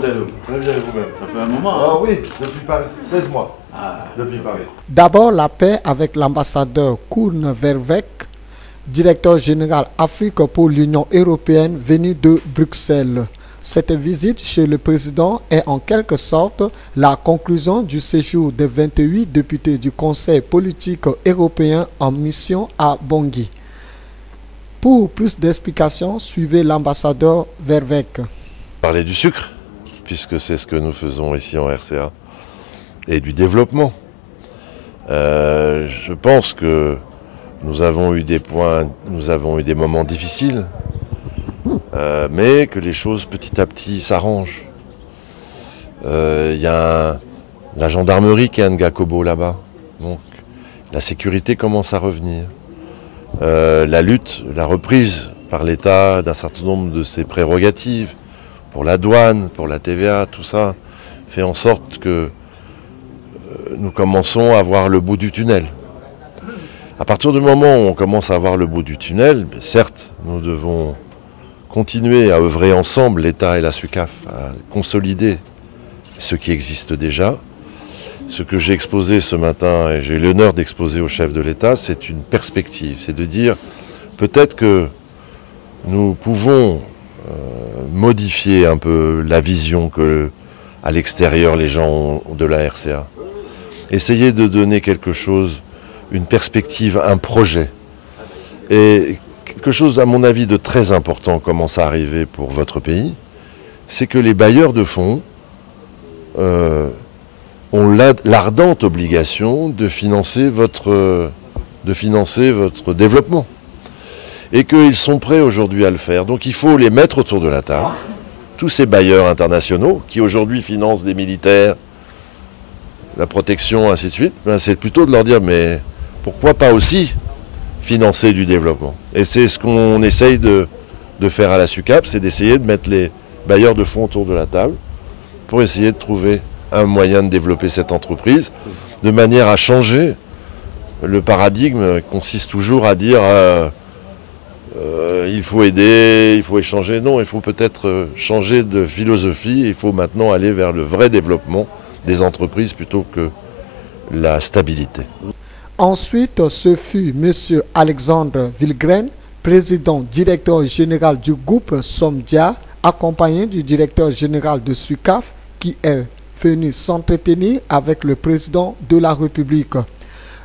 Très bien vous-même. Ça fait un moment. Hein? Ah oui, depuis Paris, 16 mois. Depuis Paris. D'abord la paix avec l'ambassadeur Koen Verweyck, directeur général Afrique pour l'Union européenne venu de Bruxelles. Cette visite chez le président est en quelque sorte la conclusion du séjour des 28 députés du Conseil politique européen en mission à Bangui. Pour plus d'explications, suivez l'ambassadeur Verweyck. Parler du sucre, puisque c'est ce que nous faisons ici en RCA, et du développement. Je pense que nous avons eu des moments difficiles, mais que les choses petit à petit s'arrangent. Il y a la gendarmerie qui est à Ngakobo là-bas, donc la sécurité commence à revenir. La lutte, la reprise par l'État d'un certain nombre de ses prérogatives, pour la douane, pour la TVA, tout ça, fait en sorte que nous commençons à voir le bout du tunnel. À partir du moment où on commence à voir le bout du tunnel, certes, nous devons continuer à œuvrer ensemble, l'État et la SUCAF, à consolider ce qui existe déjà. Ce que j'ai exposé ce matin, et j'ai eu l'honneur d'exposer au chef de l'État, c'est une perspective. C'est de dire peut-être que nous pouvons modifier un peu la vision que à l'extérieur les gens ont de la RCA. Essayer de donner quelque chose, une perspective, un projet. Et quelque chose, à mon avis, de très important commence à arriver pour votre pays, c'est que les bailleurs de fonds ont l'ardente obligation de financer votre développement. Et qu'ils sont prêts aujourd'hui à le faire. Donc il faut les mettre autour de la table. Tous ces bailleurs internationaux qui aujourd'hui financent des militaires, la protection, ainsi de suite, ben c'est plutôt de leur dire mais pourquoi pas aussi financer du développement. Et c'est ce qu'on essaye de faire à la SUCAF, c'est d'essayer de mettre les bailleurs de fonds autour de la table pour essayer de trouver un moyen de développer cette entreprise de manière à changer le paradigme qui consiste toujours à dire il faut aider, il faut échanger. Non, il faut peut-être changer de philosophie. Il faut maintenant aller vers le vrai développement des entreprises plutôt que la stabilité. Ensuite, ce fut M. Alexandre Vilgren, président directeur général du groupe Somdia, accompagné du directeur général de SUCAF, qui est venu s'entretenir avec le président de la République.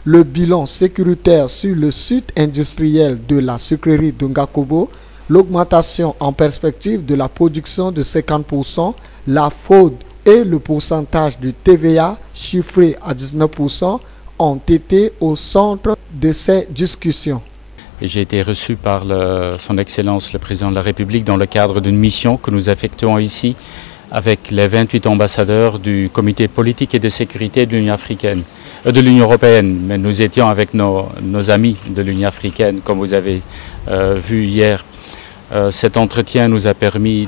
Le bilan sécuritaire sur le site industriel de la sucrerie de Ngakobo, l'augmentation en perspective de la production de 50%, la fraude et le pourcentage du TVA chiffré à 19% ont été au centre de ces discussions. J'ai été reçu par son Excellence le Président de la République dans le cadre d'une mission que nous effectuons ici avec les 28 ambassadeurs du Comité politique et de sécurité de l'Union européenne. Mais nous étions avec nos amis de l'Union africaine, comme vous avez vu hier. Cet entretien nous a permis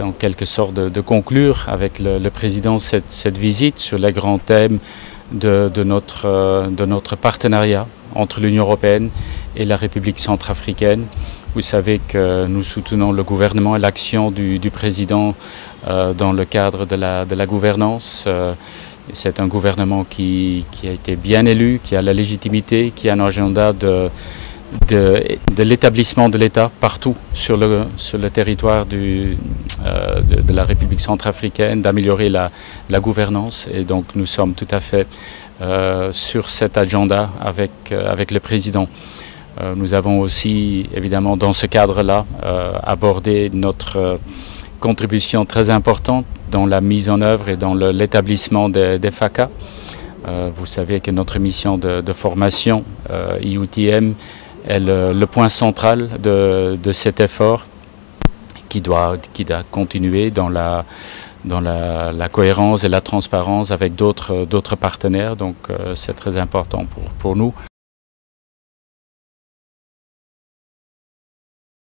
en quelque sorte de conclure avec le Président cette visite sur les grands thèmes de notre partenariat entre l'Union européenne et la République centrafricaine. Vous savez que nous soutenons le gouvernement et l'action du président dans le cadre de la gouvernance. C'est un gouvernement qui a été bien élu, qui a la légitimité, qui a un agenda de l'établissement de l'État partout sur le territoire de la République centrafricaine, d'améliorer la gouvernance. Et donc nous sommes tout à fait sur cet agenda avec le président. Nous avons aussi, évidemment, dans ce cadre-là, abordé notre contribution très importante dans la mise en œuvre et dans l'établissement des FACA. Vous savez que notre mission de formation, IUTM, est le point central de cet effort qui doit continuer dans la cohérence et la transparence avec d'autres partenaires. Donc c'est très important pour nous.